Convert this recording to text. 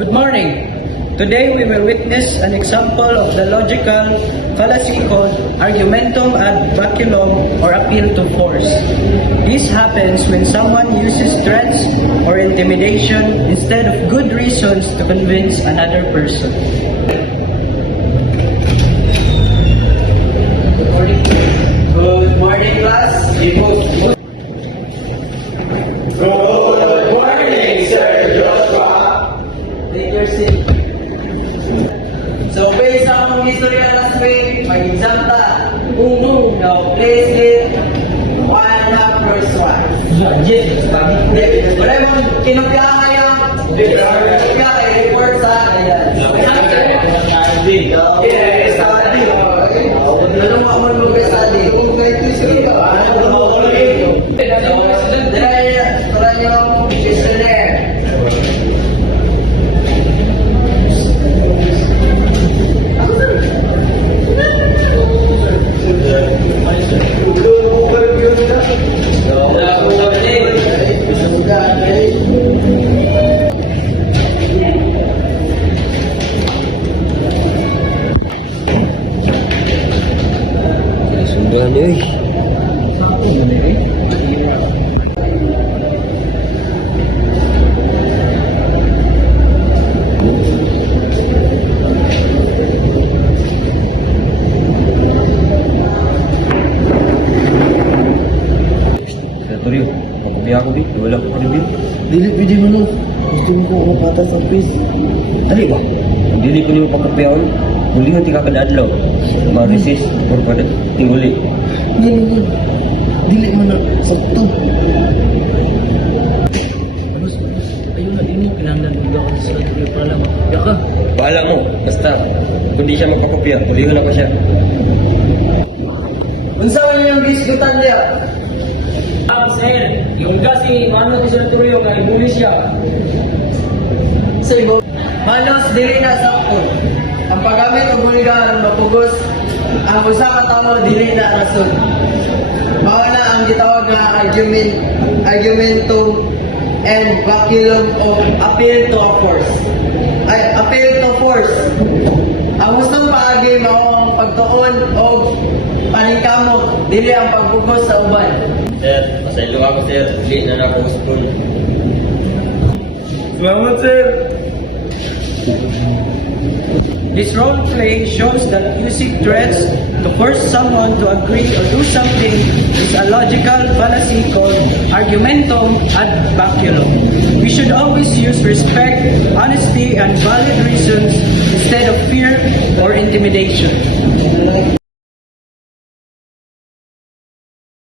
Good morning. Today we will witness an example of the logical fallacy called argumentum ad baculum or appeal to force. This happens when someone uses threats or intimidation instead of good reasons to convince another person. Good morning, class. Good morning, Sir Joshua. Take your seat. So based on history last week, may exam ta. Now place it 1/2 verse 1. Wala mong kinopya kayo. Kinopya kayo, report sa ayan. Yeah, study. Ano mo ako mag-study? Kung kahit history ka, try yung questionnaire. Sundan eh. Tuloy, makubi ako di, wala ko review. Dili, pwede mo no. Gusto mo kong mapata sa quiz. Dali ba? Dili ko niyo pagkapiyaon, muli nga tika kadadlaw. Ma-resist, or pada tinguli. Yan. Dili mo na. Sakto. Ayun na din mo, kinahanglan mo ka sa sarili para lang makapya ka. Bahala mo, basta kung di siya magpakopya, tuloy na ko siya. Unsa man yung diskutan niya? Sir, yung kasi paano ko siya tuloy nga ibuli siya. Sa ibo, manos dili na sakto. Ang paggamit og bulgar mapugos ang usa ka tawo dili na rason. Mao na ang gitawag nga argumentum and baculum of appeal to a force. Ay, appeal to force. Ang gustong paagi mao ang pagtuon og paningkamot dili ang pagpugos sa uban. Sir, pasaylo ako sir, di na ako school. Salamat, sir. This role play shows that using threats to force someone to agree or do something is a logical fallacy called argumentum ad baculum. We should always use respect, honesty, and valid reasons instead of fear or intimidation.